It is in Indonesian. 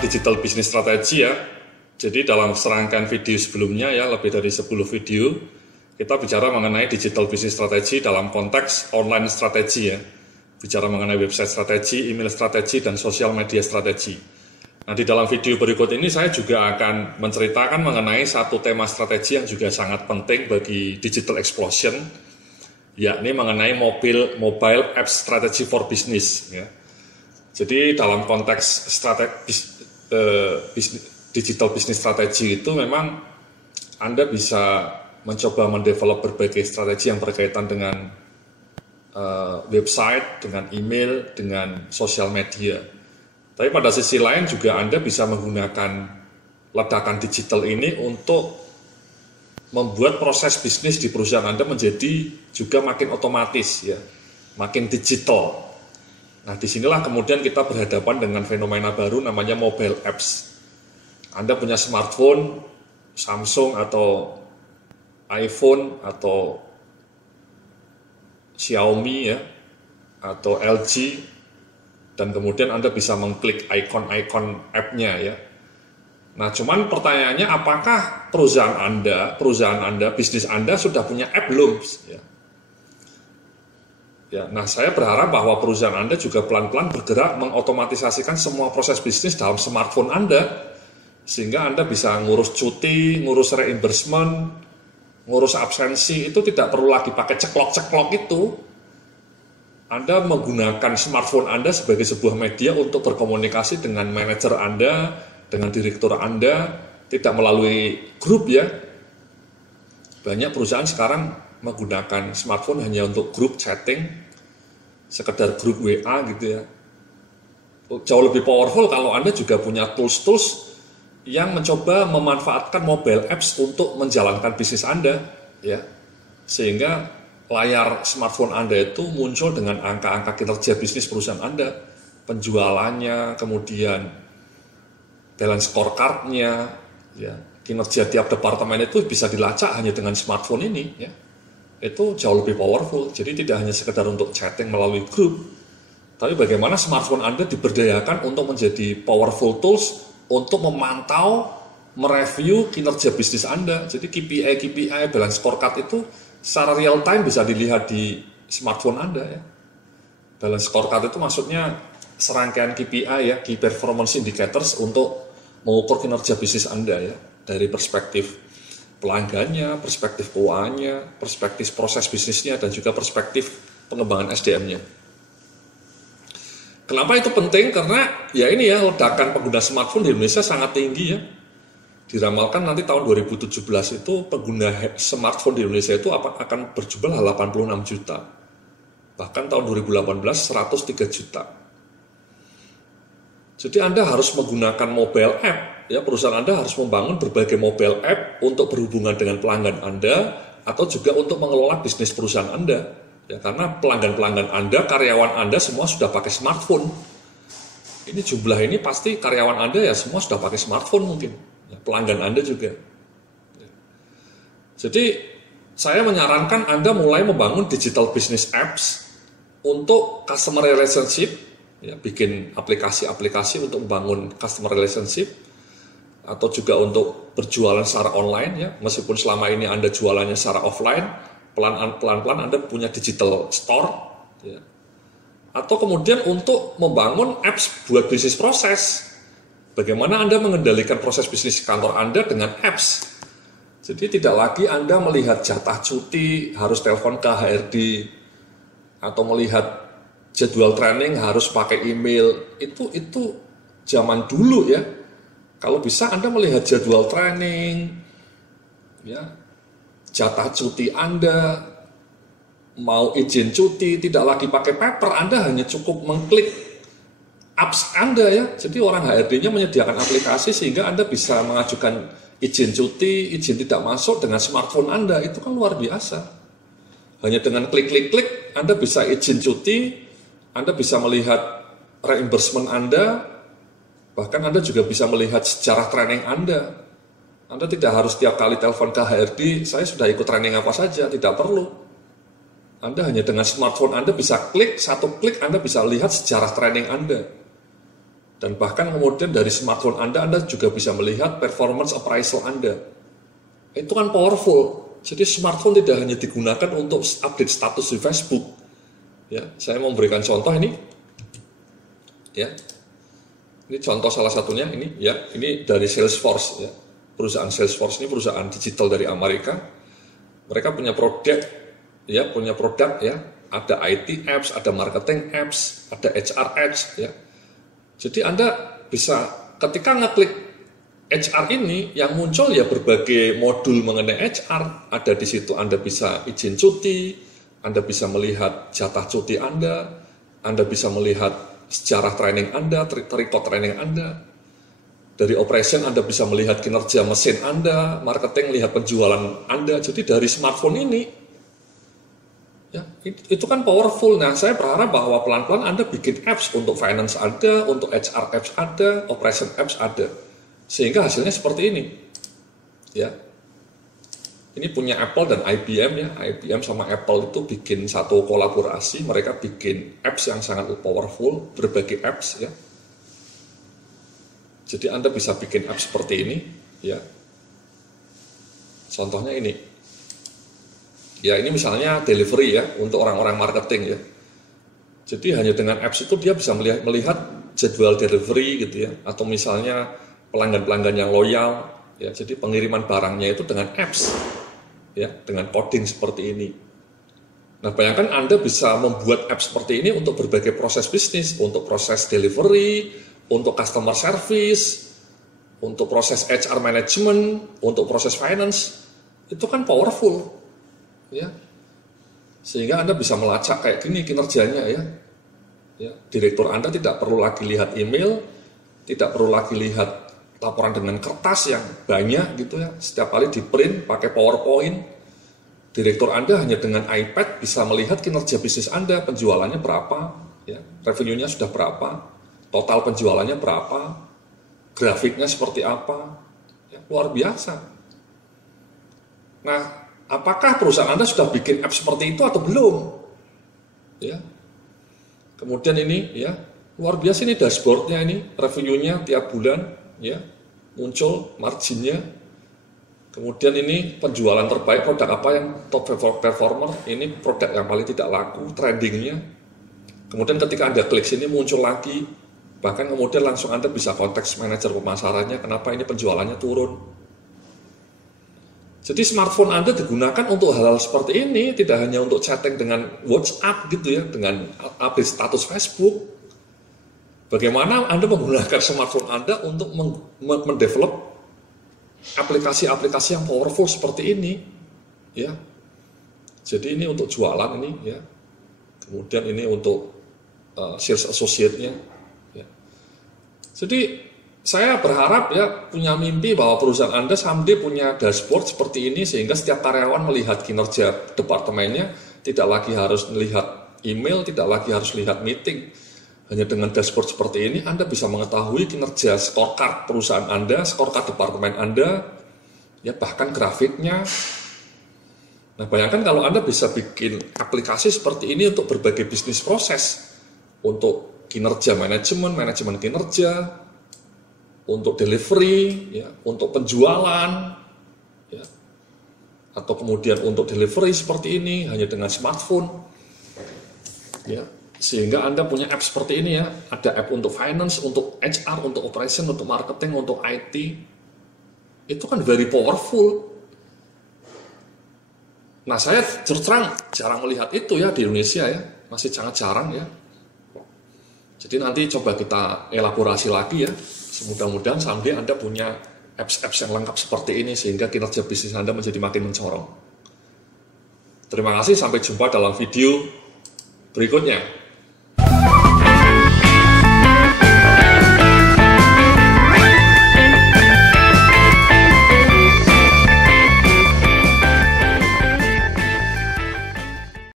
digital business strategy ya. Jadi dalam serangkaian video sebelumnya ya, lebih dari 10 video, kita bicara mengenai digital business strategy dalam konteks online strategi ya. Bicara mengenai website strategi, email strategi, dan sosial media strategi. Nah, di dalam video berikut ini saya juga akan menceritakan mengenai satu tema strategi yang juga sangat penting bagi digital explosion, yakni mengenai mobile apps strategy for business ya. Jadi dalam konteks digital business strategy itu memang Anda bisa mencoba mendevelop berbagai strategi yang berkaitan dengan website, dengan email, dengan sosial media. Tapi pada sisi lain juga Anda bisa menggunakan ledakan digital ini untuk membuat proses bisnis di perusahaan Anda menjadi juga makin otomatis ya, makin digital. Nah, disinilah kemudian kita berhadapan dengan fenomena baru namanya mobile apps. Anda punya smartphone, Samsung atau iPhone atau Xiaomi ya, atau LG, dan kemudian Anda bisa mengklik ikon-ikon app-nya ya. Nah, cuman pertanyaannya apakah perusahaan Anda, bisnis Anda sudah punya app belum? Ya, nah saya berharap bahwa perusahaan Anda juga pelan-pelan bergerak mengotomatisasikan semua proses bisnis dalam smartphone Anda, sehingga Anda bisa ngurus cuti, ngurus reimbursement, ngurus absensi, itu tidak perlu lagi pakai ceklok-ceklok itu. Anda menggunakan smartphone Anda sebagai sebuah media untuk berkomunikasi dengan manajer Anda, dengan direktur Anda, tidak melalui grup ya. Banyak perusahaan sekarang menggunakan smartphone hanya untuk grup chatting, sekedar grup WA gitu ya. Jauh lebih powerful kalau Anda juga punya tools-tools yang mencoba memanfaatkan mobile apps untuk menjalankan bisnis Anda ya. Sehingga layar smartphone Anda itu muncul dengan angka-angka kinerja bisnis perusahaan Anda, penjualannya, kemudian balance scorecard-nya ya. Kinerja tiap departemen itu bisa dilacak hanya dengan smartphone ini ya. Itu jauh lebih powerful. Jadi tidak hanya sekedar untuk chatting melalui grup, tapi bagaimana smartphone Anda diberdayakan untuk menjadi powerful tools untuk memantau, mereview kinerja bisnis Anda. Jadi KPI, balance scorecard itu secara real time bisa dilihat di smartphone Anda ya. Balance scorecard itu maksudnya serangkaian KPI ya, Key Performance Indicators, untuk mengukur kinerja bisnis Anda ya, dari perspektif pelanggannya, perspektif keuangannya, perspektif proses bisnisnya, dan juga perspektif pengembangan SDM-nya. Kenapa itu penting? Karena ya ini ya, ledakan pengguna smartphone di Indonesia sangat tinggi ya. Diramalkan nanti tahun 2017 itu pengguna smartphone di Indonesia itu akan berjumlah 86 juta. Bahkan tahun 2018 103 juta. Jadi Anda harus menggunakan mobile app. Ya, perusahaan Anda harus membangun berbagai mobile app untuk berhubungan dengan pelanggan Anda atau juga untuk mengelola bisnis perusahaan Anda. Ya, karena pelanggan-pelanggan Anda, karyawan Anda semua sudah pakai smartphone. Ini jumlah ini pasti karyawan Anda ya semua sudah pakai smartphone mungkin. Ya, pelanggan Anda juga. Ya. Jadi saya menyarankan Anda mulai membangun digital business apps untuk customer relationship. Ya, bikin aplikasi-aplikasi untuk membangun customer relationship, atau juga untuk berjualan secara online ya, meskipun selama ini Anda jualannya secara offline, pelan-pelan Anda punya digital store ya. Atau kemudian untuk membangun apps buat bisnis proses. Bagaimana Anda mengendalikan proses bisnis kantor Anda dengan apps. Jadi tidak lagi Anda melihat jatah cuti harus telepon ke HRD, atau melihat jadwal training harus pakai email. Itu zaman dulu ya. Kalau bisa Anda melihat jadwal training, ya, jatah cuti Anda, mau izin cuti, tidak lagi pakai paper, Anda hanya cukup mengklik apps Anda ya. Jadi orang HRD-nya menyediakan aplikasi sehingga Anda bisa mengajukan izin cuti, izin tidak masuk dengan smartphone Anda. Itu kan luar biasa. Hanya dengan klik-klik-klik, Anda bisa izin cuti, Anda bisa melihat reimbursement Anda, bahkan Anda juga bisa melihat sejarah training Anda. Anda tidak harus tiap kali telepon ke HRD, saya sudah ikut training apa saja, tidak perlu. Anda hanya dengan smartphone Anda bisa klik, satu klik Anda bisa lihat sejarah training Anda. Dan bahkan kemudian dari smartphone Anda juga bisa melihat performance appraisal Anda. Itu kan powerful. Jadi smartphone tidak hanya digunakan untuk update status di Facebook. Ya, saya mau memberikan contoh ini. Ya. Ini contoh salah satunya ini ya, ini dari Salesforce ya. Perusahaan Salesforce ini perusahaan digital dari Amerika. Mereka punya produk ya, ada IT apps, ada marketing apps, ada HR apps ya. Jadi Anda bisa ketika ngeklik HR ini yang muncul ya berbagai modul mengenai HR. Ada di situ Anda bisa izin cuti, Anda bisa melihat jatah cuti Anda bisa melihat sejarah training Anda, record training Anda. Dari operation Anda bisa melihat kinerja mesin Anda, marketing lihat penjualan Anda. Jadi dari smartphone ini ya, itu kan powerful. Nah, saya berharap bahwa pelan-pelan Anda bikin apps untuk finance ada, untuk HR apps ada, operation apps ada. Sehingga hasilnya seperti ini. Ya. Ini punya Apple dan IBM ya. IBM sama Apple itu bikin satu kolaborasi, mereka bikin apps yang sangat powerful, berbagai apps ya. Jadi Anda bisa bikin apps seperti ini ya. Contohnya ini. Ya ini misalnya delivery ya untuk orang-orang marketing ya. Jadi hanya dengan apps itu dia bisa melihat jadwal delivery gitu ya. Atau misalnya pelanggan-pelanggan yang loyal ya. Jadi pengiriman barangnya itu dengan apps ya, dengan coding seperti ini. Nah bayangkan Anda bisa membuat apps seperti ini untuk berbagai proses bisnis, untuk proses delivery, untuk customer service, untuk proses HR management, untuk proses finance. Itu kan powerful. Ya, sehingga Anda bisa melacak kayak gini kinerjanya ya. Ya, direktur Anda tidak perlu lagi lihat email, tidak perlu lagi lihat laporan dengan kertas yang banyak gitu ya. Setiap kali di print pakai PowerPoint. Direktur Anda hanya dengan iPad bisa melihat kinerja bisnis Anda, penjualannya berapa, ya, revenue-nya sudah berapa, total penjualannya berapa, grafiknya seperti apa, ya, luar biasa. Nah, apakah perusahaan Anda sudah bikin app seperti itu atau belum? Ya. Kemudian ini ya, luar biasa ini dashboardnya ini, revenue-nya tiap bulan ya, muncul marginnya. Kemudian ini penjualan terbaik, produk apa yang top performer, ini produk yang paling tidak laku, trendingnya. Kemudian ketika Anda klik sini muncul lagi, bahkan kemudian langsung Anda bisa konteks manajer pemasarannya, kenapa ini penjualannya turun. Jadi smartphone Anda digunakan untuk hal-hal seperti ini, tidak hanya untuk chatting dengan WhatsApp gitu ya, dengan update status Facebook. Bagaimana Anda menggunakan smartphone Anda untuk mendevelop aplikasi-aplikasi yang powerful seperti ini, ya. Jadi ini untuk jualan ini, ya. Kemudian ini untuk sales associate-nya, ya. Jadi saya berharap ya punya mimpi bahwa perusahaan Anda someday punya dashboard seperti ini sehingga setiap karyawan melihat kinerja departemennya, tidak lagi harus melihat email, tidak lagi harus lihat meeting. Hanya dengan dashboard seperti ini Anda bisa mengetahui kinerja scorecard perusahaan Anda, scorecard departemen Anda, ya bahkan grafiknya. Nah, bayangkan kalau Anda bisa bikin aplikasi seperti ini untuk berbagai bisnis proses, untuk kinerja manajemen kinerja, untuk delivery, ya, untuk penjualan, ya, atau kemudian untuk delivery seperti ini hanya dengan smartphone, ya, sehingga Anda punya app seperti ini ya, ada app untuk finance, untuk HR, untuk operation, untuk marketing, untuk IT, itu kan very powerful. Nah saya terus terang jarang melihat itu ya di Indonesia ya, masih sangat jarang ya. Jadi nanti coba kita elaborasi lagi ya. Mudah-mudahan someday Anda punya apps-apps yang lengkap seperti ini sehingga kinerja bisnis Anda menjadi makin mencorong. Terima kasih, sampai jumpa dalam video berikutnya.